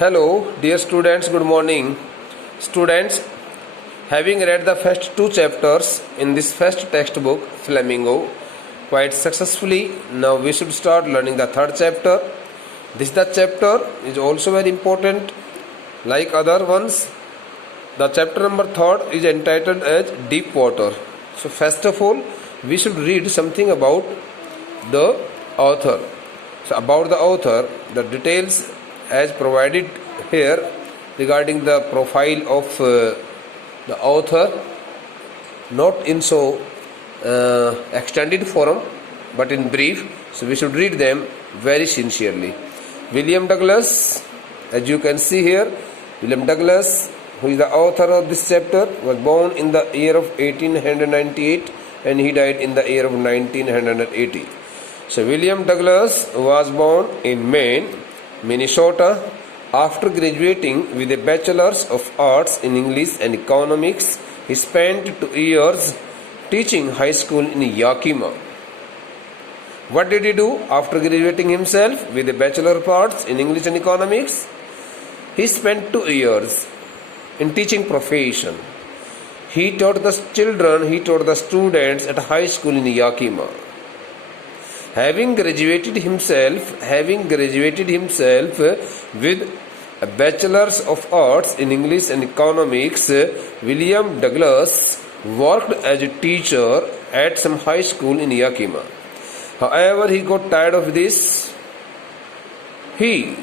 Hello, dear students, good morning. Students, having read the first two chapters in this first textbook, Flamingo, quite successfully, now we should start learning the third chapter. This the chapter is also very important like other ones. The chapter number third is entitled as Deep Water. So first of all, we should read something about the author. So about the author, the details as provided here regarding the profile of the author, not in so extended form but in brief, so we should read them very sincerely. William Douglas, as you can see here, William Douglas, who is the author of this chapter, was born in the year of 1898 and he died in the year of 1980. So William Douglas was born in Maine, Minnesota. After graduating with a Bachelor's of Arts in English and Economics, he spent 2 years teaching high school in Yakima. What did he do after graduating himself with a Bachelor of Arts in English and Economics? He spent 2 years in teaching profession. He taught the children, he taught the students at high school in Yakima. Having graduated himself with a Bachelor's of Arts in English and Economics, William Douglas worked as a teacher at some high school in Yakima. However, he got tired of this. He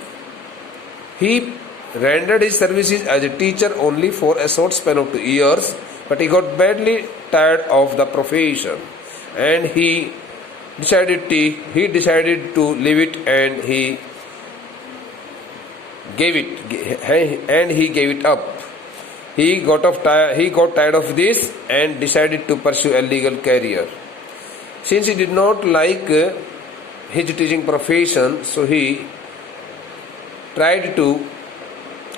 rendered his services as a teacher only for a short span of 2 years, but he got badly tired of the profession and he decided to leave it, and he gave it up. He got tired of this and decided to pursue a legal career. Since he did not like his teaching profession, so he tried to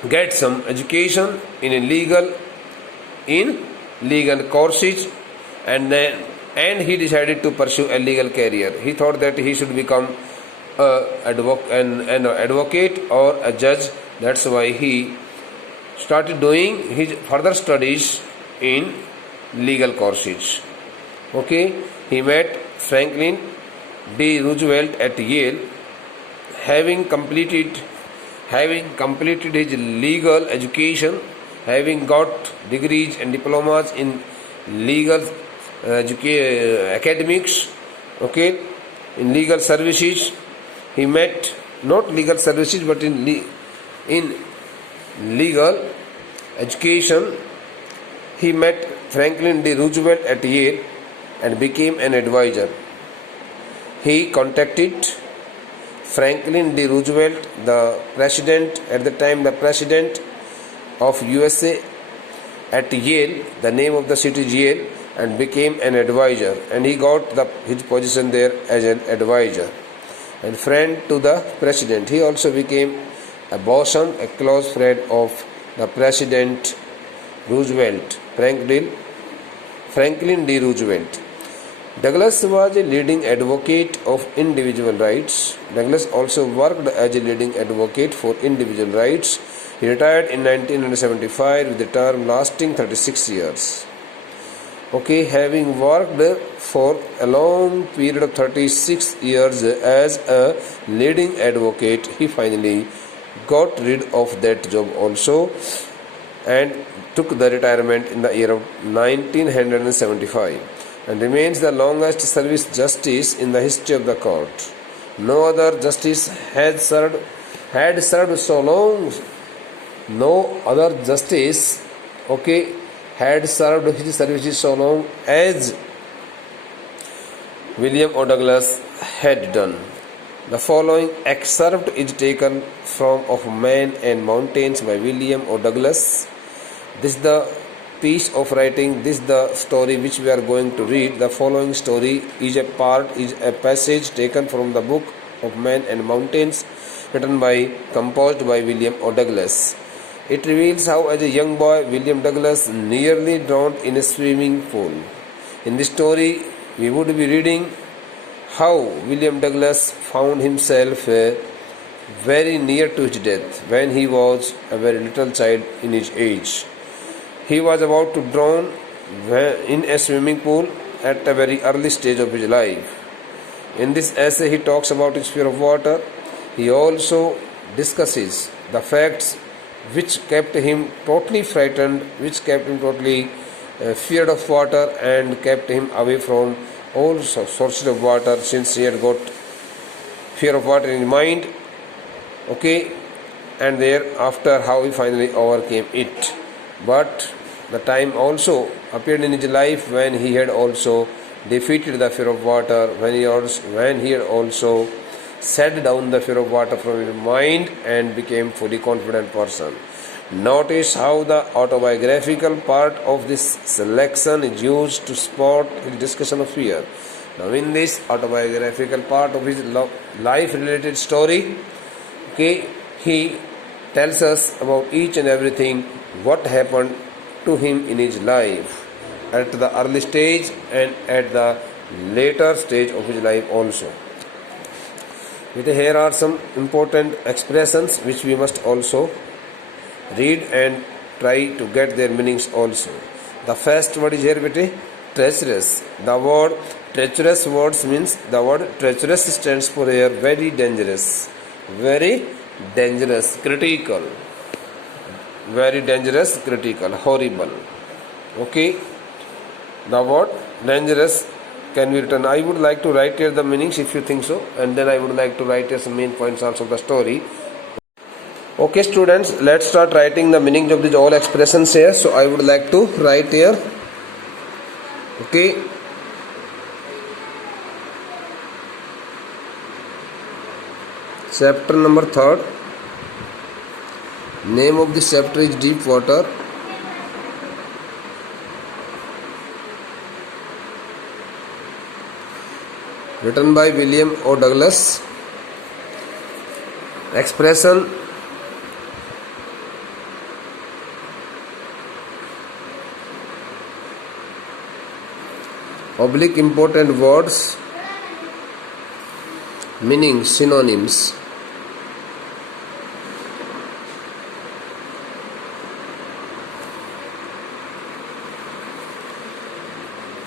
get some education in legal courses, and he decided to pursue a legal career. He thought that he should become an advocate or a judge. That's why he started doing his further studies in legal courses. Okay, he met Franklin D. Roosevelt at Yale. Having completed his legal education, having got degrees and diplomas in legal academics, okay, in legal services, he met not legal services but in legal education, he met Franklin D. Roosevelt at Yale and became an advisor. He contacted Franklin D. Roosevelt, the president of USA at Yale, the name of the city is Yale, and became an advisor, and he got his position there as an advisor and friend to the president. He also became a bosom, a close friend of the President Roosevelt, Franklin D. Roosevelt. Douglas was a leading advocate of individual rights. Douglas also worked as a leading advocate for individual rights. He retired in 1975 with a term lasting 36 years. Okay, having worked for a long period of 36 years as a leading advocate, he finally got rid of that job also and took the retirement in the year of 1975 and remains the longest service justice in the history of the court. No other justice had served so long. No other justice, okay, had served his services so long as William O. Douglas had done. The following excerpt is taken from Of Men and Mountains by William O. Douglas. This is the piece of writing, this is the story which we are going to read. The following story is a passage taken from the book Of Men and Mountains, composed by William O. Douglas. It reveals how, as a young boy, William Douglas nearly drowned in a swimming pool. In this story, we would be reading how William Douglas found himself very near to his death when he was a very little child in his age. He was about to drown in a swimming pool at a very early stage of his life. In this essay, he talks about his fear of water. He also discusses the facts which kept him totally frightened, which kept him totally feared of water and kept him away from all sources of water since he had got fear of water in his mind. Okay, and thereafter how he finally overcame it. But the time also appeared in his life when he had also defeated the fear of water, when he had also set down the fear of water from his mind and became fully confident person. Notice how the autobiographical part of this selection is used to support his discussion of fear. Now in this autobiographical part of his life related story, okay, he tells us about each and everything what happened to him in his life at the early stage and at the later stage of his life also. Here are some important expressions which we must also read and try to get their meanings also. The first word is here, treacherous. The word treacherous words means the word treacherous stands for here very dangerous, critical, very dangerous, critical, horrible. Okay, the word dangerous can be written. I would like to write here the meanings if you think so, and then I would like to write here some main points also of the story. Okay students, let's start writing the meanings of these all expressions here. So I would like to write here. Okay, chapter number 3rd. Name of this chapter is Deep Water. Written by William O. Douglas. Expression oblique important words, meaning synonyms.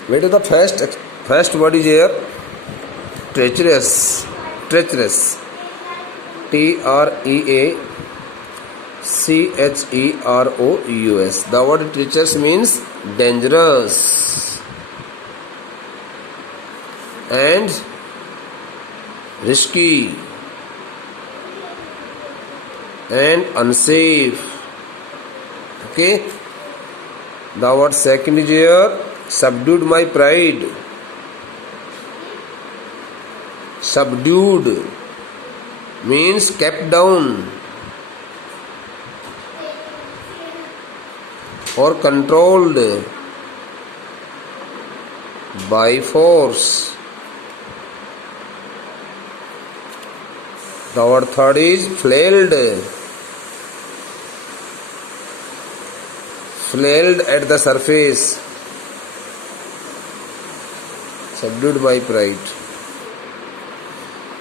Where to the first word is here? Treacherous. Treacherous. Treacherous. The word treacherous means dangerous and risky and unsafe. Okay. The word second is here. Subdued my pride. Subdued means kept down or controlled by force. The word third is flailed. Flailed at the surface. Subdued by pride.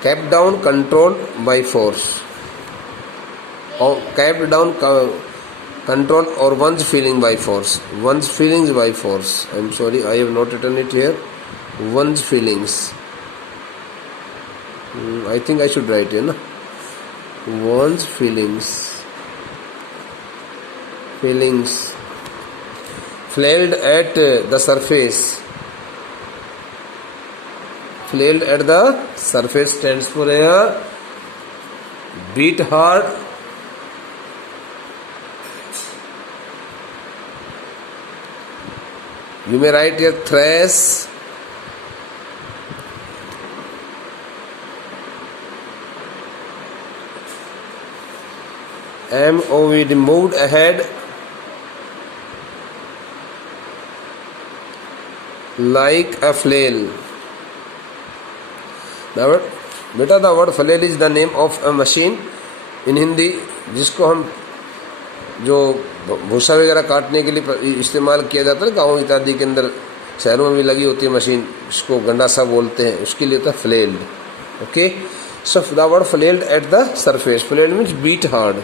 Kept down, controlled by force. Or kept down, controlled or one's feeling by force. One's feelings by force. I am sorry, I have not written it here. One's feelings. I think I should write here, no? One's feelings. Feelings. Flailed at the surface. Flailed at the surface stands for a beat hard, you may write here thrash, MOVed moved ahead, like a flail. बेटा the word flail is the name of a machine in Hindi, जिसको हम जो भूसा वगैरह काटने के लिए इस्तेमाल किया जाता है गाँव इत्यादि के अंदर, शहरों में भी लगी होती है मशीन, इसको गंडासा बोलते हैं, उसके लिए होता है flail. Okay, So the word flailed at the surface. Flailed means beat hard.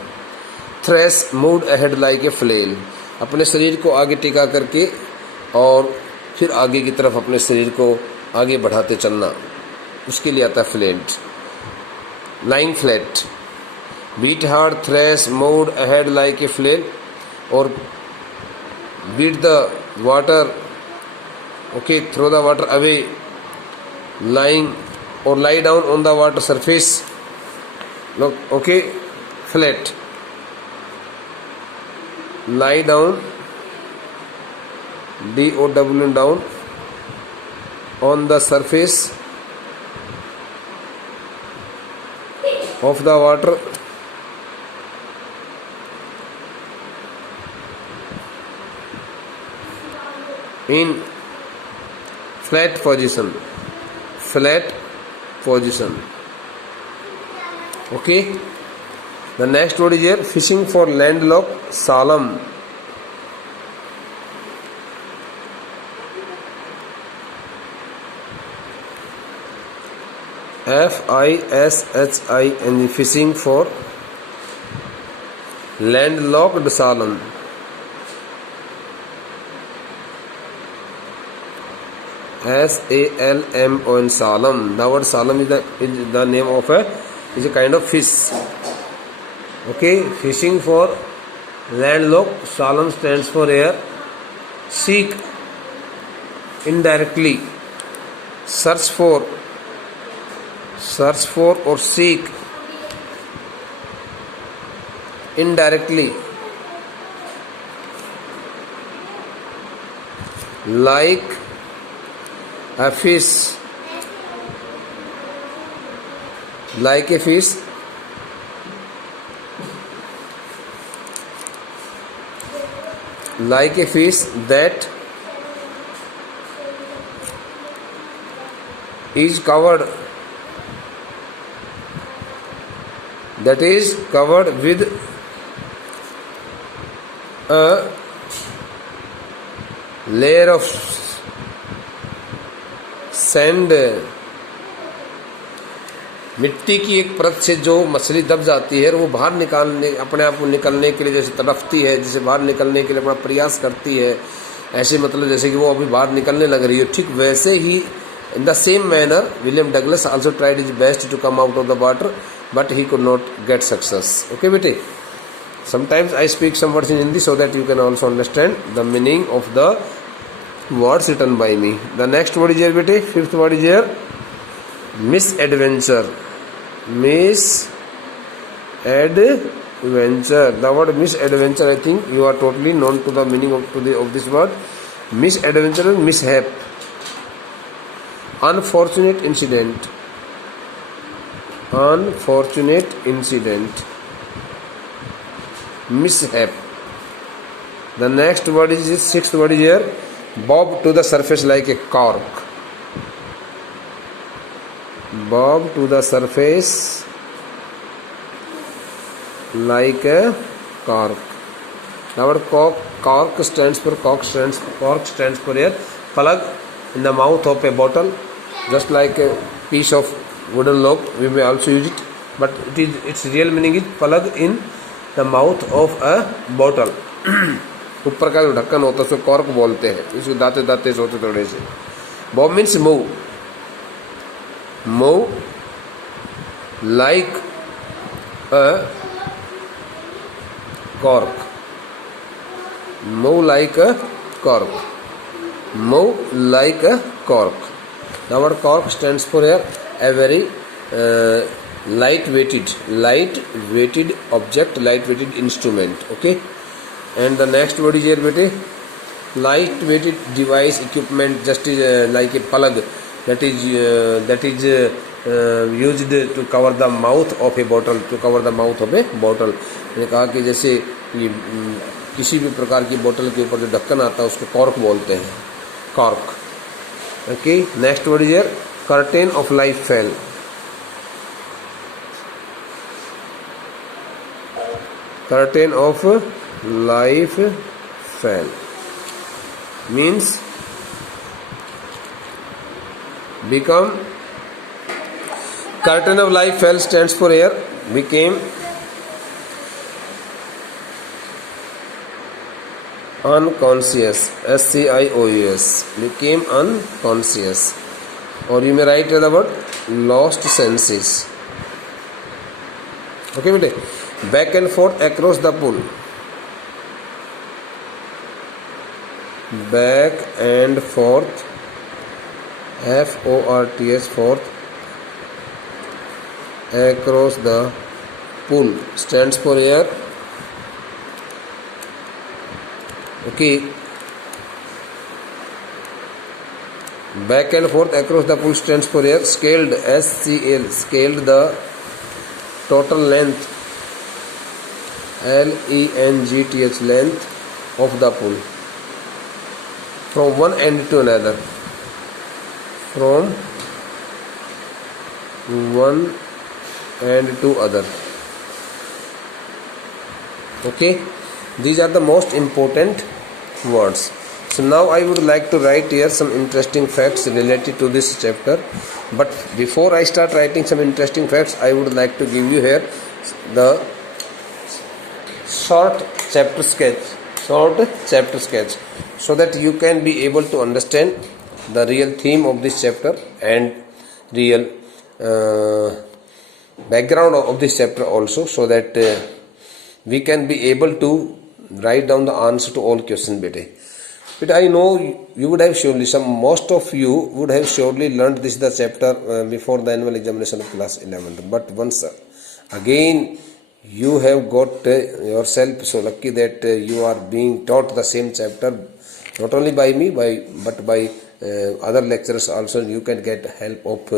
Thrash moved ahead like a flail. अपने शरीर को आगे टिका करके और फिर आगे की तरफ अपने शरीर को आगे बढ़ाते चलना, उसके लिए आता है फ्लेल्ड. Lying flat. Beat hard, thrash moved ahead like a flail. और beat the water, okay, throw the water away. Lying or lie down on the water surface. Look, okay, flat. Lie down, D-O-W, down on the surface of the water. In flat position. Flat position. Okay. The next word is here, fishing for landlocked salmon. F-I-S-H-I-N-G. Fishing for landlocked salmon. S-A-L-M-O-N. Salmon. The word salmon is the name of a kind of fish. Okay, fishing for landlocked. Salmon stands for here. Seek, indirectly. Search for or seek, indirectly. Like a fish. Like a fish. Like a fish that is covered with a layer of sand. मिट्टी की एक परत से जो मछली दब जाती है वो बाहर निकालने, अपने आप को निकलने के लिए जैसे तड़पती है, जैसे बाहर निकलने के लिए अपना प्रयास करती है, ऐसे मतलब जैसे कि वो अभी बाहर निकलने लग रही है, ठीक वैसे ही in the same manner William Douglas also tried his best to come out of the water, but he could not get success. Okay bete, sometimes I speak some words in Hindi so that you can also understand the meaning of the words written by me. The next word is here bete, fifth word is here, misadventure. Misadventure. The word misadventure, I think you are totally known to the meaning of this word. Misadventure and mishap. Unfortunate incident. Unfortunate incident. Mishap. The next word is this, sixth word is here, bob to the surface like a cork. Bob to the surface like a cork. Our cork stands for here plug in the mouth of a bottle, just like a piece of wooden log. We may also use it, but its real meaning is plug in the mouth of a bottle. ऊपर का जो ढक्कन होता है उसको cork बोलते हैं, इसको दाते दाते सोते थोड़े से. Bob means move. Move like a cork. Move like a cork. Move like a cork. The word cork stands for here a very light-weighted object, light-weighted instrument. Okay. And the next word is here, bete, light-weighted device, equipment, just like a plug. That is used to cover the mouth of a bottle. To cover the mouth of a bottle. मैंने कहा कि जैसे किसी भी प्रकार की बोतल के ऊपर जो ढक्कन आता है उसको कॉर्क बोलते हैं. Cork. Okay. Next word is here, curtain of life fell. Curtain of life fell means become Curtain of life fell stands for air. Became unconscious. SCIOUS. Became unconscious. Or you may write the word lost senses. Okay, bete. Back and forth across the pool. Back and forth. FORTH, forth. Across the pool stands for air. Okay. Back and forth across the pool stands for air. Scaled, SCL, scaled the total length, LENGTH, length of the pool from one end to another. From one end to other. Okay, these are the most important words. So now I would like to write here some interesting facts related to this chapter. But before I start writing some interesting facts, I would like to give you here the short chapter sketch, so that you can be able to understand the real theme of this chapter and real background of this chapter also, so that we can be able to write down the answer to all questions. But I know you would have surely, most of you would have surely learned this the chapter before the annual examination of class 11th. But once again you have got yourself so lucky that you are being taught the same chapter, not only by me but by other lecturers also. You can get help of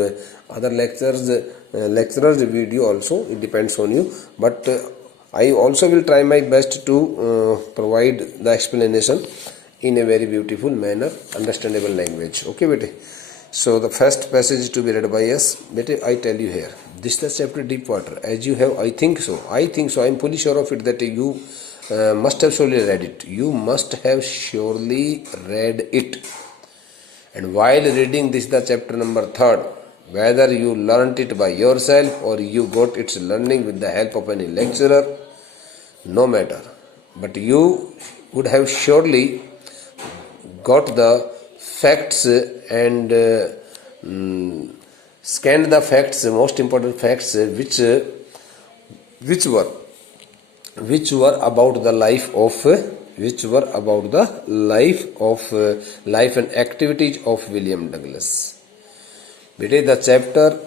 other lecturers video also. It depends on you, but I also will try my best to provide the explanation in a very beautiful manner, understandable language. Okay, bete. So the first passage to be read by us, bete, I tell you here. This is the chapter Deep Water. As you have, I think so. I am fully sure of it that you must have surely read it. You must have surely read it. And while reading this, the chapter number 3rd, whether you learnt it by yourself or you got its learning with the help of any lecturer, no matter. But you would have surely got the facts and scanned the facts, most important facts, which were about the life of life and activities of William Douglas. The chapter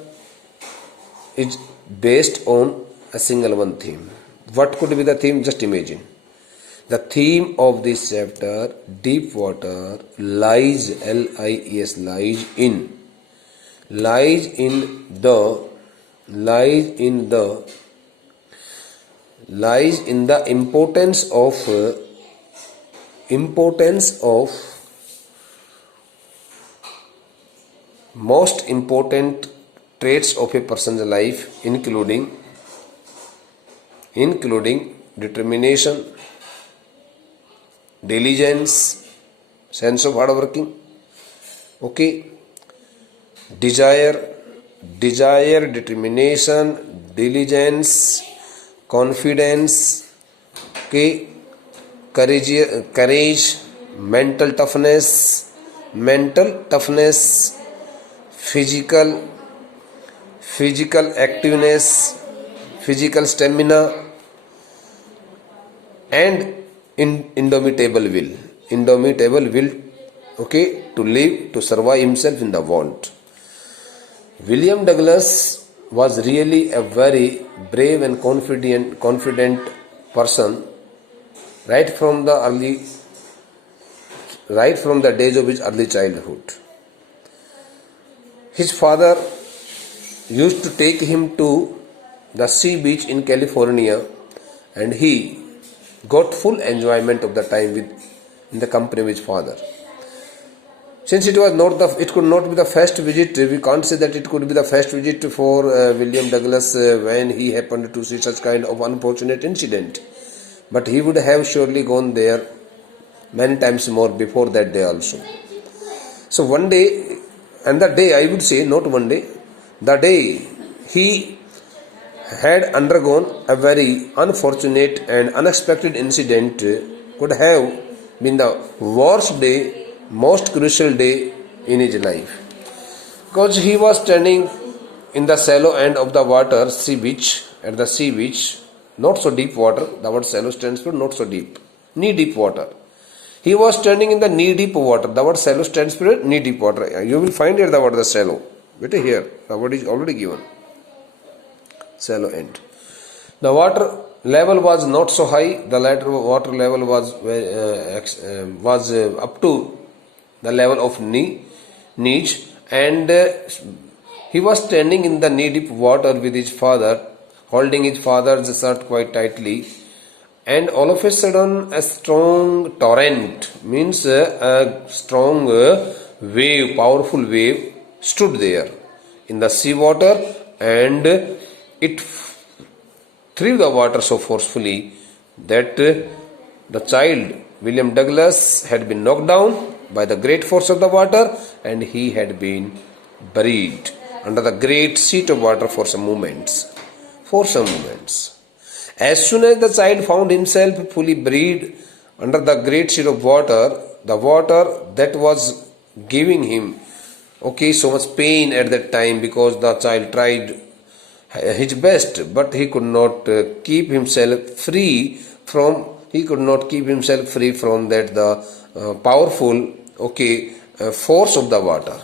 is based on a single one theme. What could be the theme? Just imagine. The theme of this chapter, Deep Water, lies, LIES, lies in the importance of most important traits of a person's life, including determination, diligence, sense of hard working, okay, desire, determination, diligence, confidence, okay, courage, mental toughness, physical activeness, physical stamina, and indomitable will, okay, to live, to survive himself in the world. William Douglas was really a very brave and confident person right from the days of his early childhood. His father used to take him to the sea beach in California, and he got full enjoyment of the time in the company of his father. Since it could not be the first visit, we can't say that it could be the first visit for William Douglas when he happened to see such kind of unfortunate incident. But he would have surely gone there many times more before that day also. So one day, and the day, I would say, not one day, the day he had undergone a very unfortunate and unexpected incident, could have been the worst day, most crucial day in his life. Because he was standing in the shallow end of the water, at the sea beach, not so deep water. The word shallow stands for not so deep, knee deep water. He was standing in the knee deep water. The word shallow stands for knee deep water. You will find here the word the shallow. But here, the word is already given. Shallow end. The water level was not so high. The water level was up to the level of knees, and he was standing in the knee deep water with his father, holding his father's shirt quite tightly. And all of a sudden, a strong torrent, means a strong wave, powerful wave, stood there in the sea water, and it threw the water so forcefully that the child, William Douglas, had been knocked down by the great force of the water, and he had been buried under the great sheet of water for some moments. As soon as the child found himself fully buried under the great sheet of water, the water that was giving him so much pain at that time, because the child tried his best, but he could not keep himself free from that the powerful force of the water.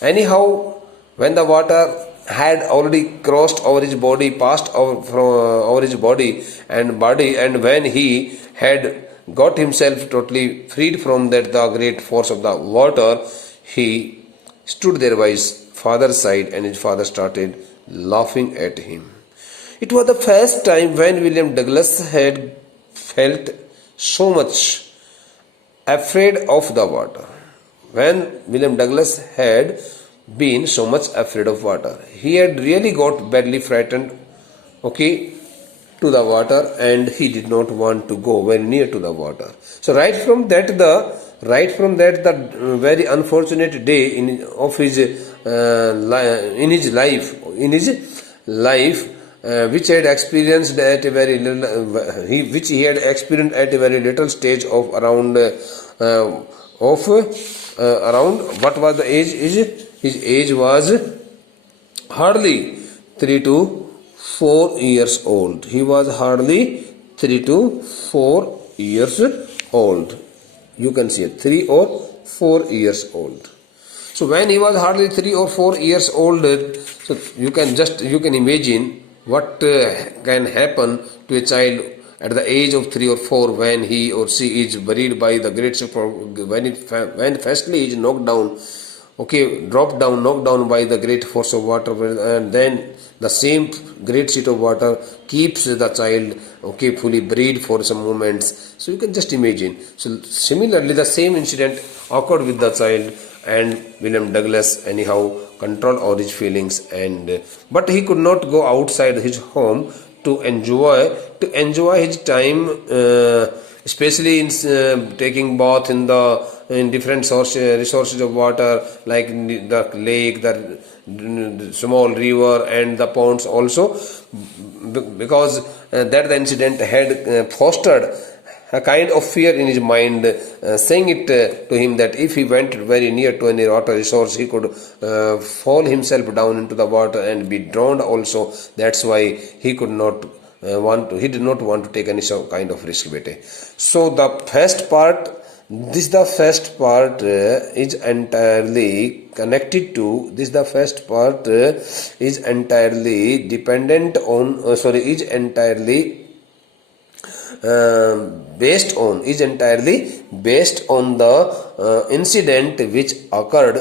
Anyhow, when the water had already crossed over his body, passed over his body, and when he had got himself totally freed from that the great force of the water, he stood there by his father's side, and his father started laughing at him. It was the first time when William Douglas had felt so much afraid of the water. When William Douglas had been so much afraid of water, he had really got badly frightened to the water, and he did not want to go very near to the water. So right from that the very unfortunate day in his life, which he had experienced at a very little stage of around what was the age? His age was hardly 3 to 4 years old. He was hardly 3 to 4 years old. You can see it, 3 or 4 years old. So when he was hardly 3 or 4 years old, so you can imagine what can happen to a child at the age of 3 or 4 when he or she is buried by the great when firstly is knocked down, knocked down by the great force of water, and then the same great sheet of water keeps the child fully buried for some moments. So you can just imagine. So similarly, the same incident occurred with the child, and William Douglas anyhow controlled all his feelings, but he could not go outside his home to enjoy his time, especially in taking bath in different resources of water, like the lake, the small river, and the ponds also, because that the incident had fostered a kind of fear in his mind, saying it to him that if he went very near to any water resource, he could fall himself down into the water and be drowned also. That's why he did not want to take any kind of risk. So the first part is entirely connected to this. The first part is entirely dependent on. Is entirely based on the incident which occurred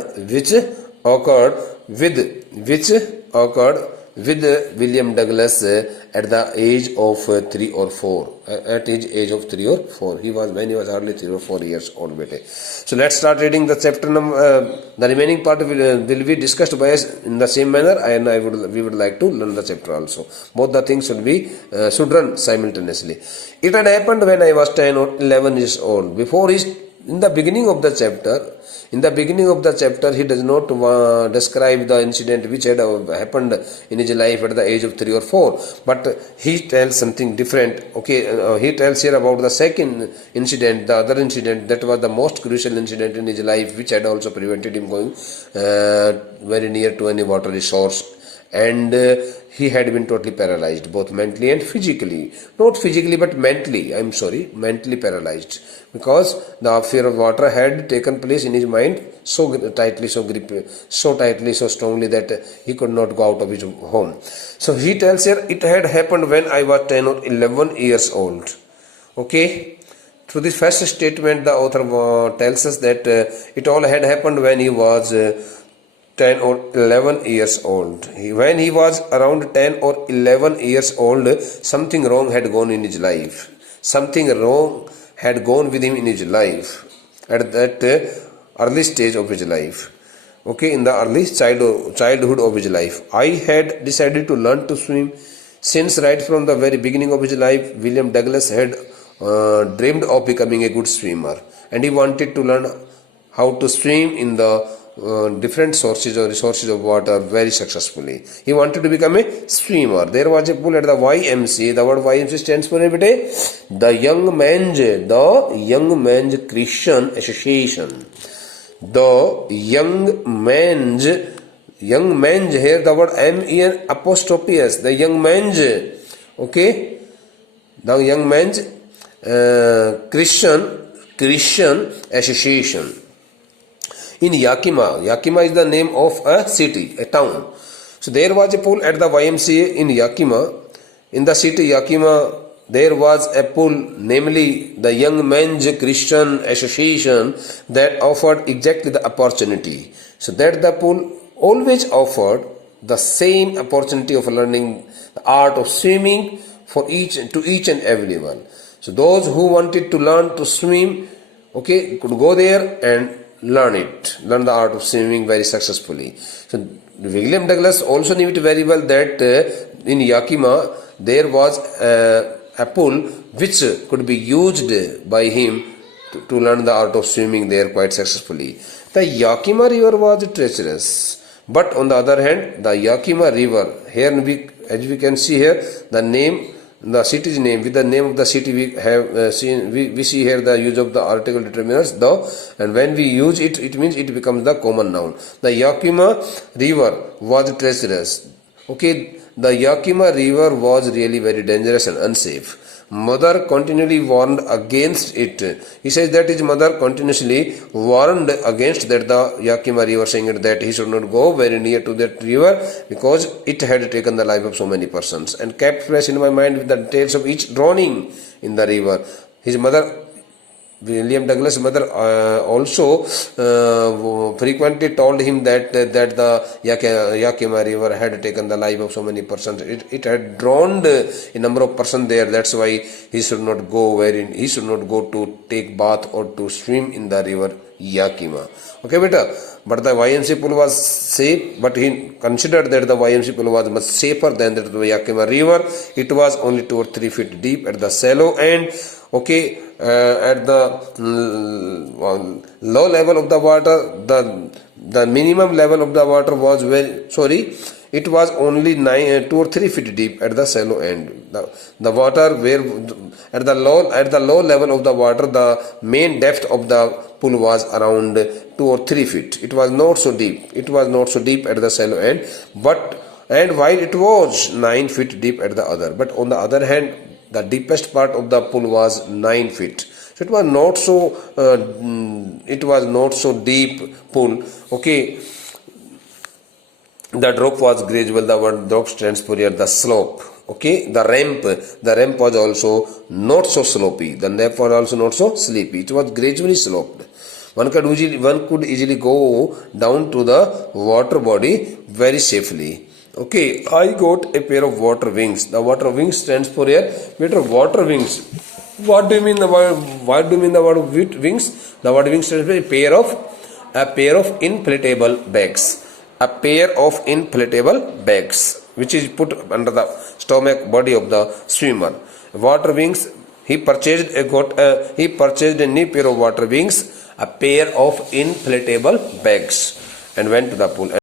with William Douglas at the age of 3 or 4. At his age of 3 or 4, when he was hardly 3 or 4 years old. So let's start reading the chapter number. The remaining part will be discussed by us in the same manner, and we would like to learn the chapter also. Both the things should run simultaneously. It had happened when I was 10 or 11 years old. Before his in the beginning of the chapter, he does not describe the incident which had happened in his life at the age of 3 or 4, but he tells something different. Okay, he tells here about the second incident, the other incident that was the most crucial incident in his life, which had also prevented him going very near to any water resource, and he had been totally paralyzed, both mentally and physically. Not physically, but mentally paralyzed, because the fear of water had taken place in his mind so tightly, so strongly that he could not go out of his home. So he tells here, it had happened when I was 10 or 11 years old. Okay. Through this first statement, the author tells us that it all had happened when he was 10 or 11 years old. When he was around 10 or 11 years old, something wrong had gone in his life. Something wrong had gone with him in his life at that early stage of his life. Okay, in the early childhood of his life. I had decided to learn to swim. Since right from the very beginning of his life, William Douglas had dreamed of becoming a good swimmer, and he wanted to learn how to swim in the different sources or resources of water very successfully. He wanted to become a swimmer. There was a pool at the YMCA. The word YMCA stands for the Young Men's Christian Association. The Young Men's here, the word MEN apostrophe S, the Young Men's, okay, the Young Men's Christian Association. In Yakima is the name of a city, a town. So there was a pool at the YMCA in Yakima. In the city Yakima, there was a pool, namely the Young Men's Christian Association, that offered exactly the opportunity. So that the pool always offered the same opportunity of learning the art of swimming to each and everyone. So those who wanted to learn to swim, okay, could go there and learn the art of swimming very successfully. So William Douglas also knew it very well that in Yakima there was a pool which could be used by him to learn the art of swimming there quite successfully. The Yakima river was treacherous, but on the other hand, the Yakima river, here as we can see here, the city's name, with the name of the city we have we see here the use of the article determiners the, and when we use it, it means it becomes the common noun. The Yakima river was treacherous. Okay, the Yakima river was really very dangerous and unsafe. Mother continually warned against it. He says that his mother continuously warned against that the Yakima river, saying that he should not go very near to that river because it had taken the life of so many persons, and kept fresh in my mind with the details of each drowning in the river. His mother, William Douglas' mother, also frequently told him that the Yakima river had taken the life of so many persons. It had drowned a number of persons there. That's why he should not go to take bath or to swim in the river Yakima. Okay, beta. But the YMCA pool was safe, but he considered that the YMCA pool was much safer than the Yakima river. It was only 2 or 3 feet deep at the shallow end. Okay, at the low level of the water, the minimum level of the water was it was only 2 or 3 feet deep at the shallow end. The water at the low level of the water, the main depth of the pool was around 2 or 3 feet. It was not so deep. It was not so deep at the shallow end, and while it was 9 feet deep at the other. But on the other hand, the deepest part of the pool was 9 feet. So it was not so deep pool. Okay. The drop was gradual. The word drop stands for here the slope. Okay. The ramp was also not so slopey. The ramp was also not so sleepy. It was gradually sloped. One could easily go down to the water body very safely. Okay, I got a pair of water wings. The water wings stands for here water wings. What do you mean the word wings? The word wings stands for a pair of inflatable bags. A pair of inflatable bags which is put under the stomach body of the swimmer. Water wings he purchased a new pair of water wings, a pair of inflatable bags, and went to the pool.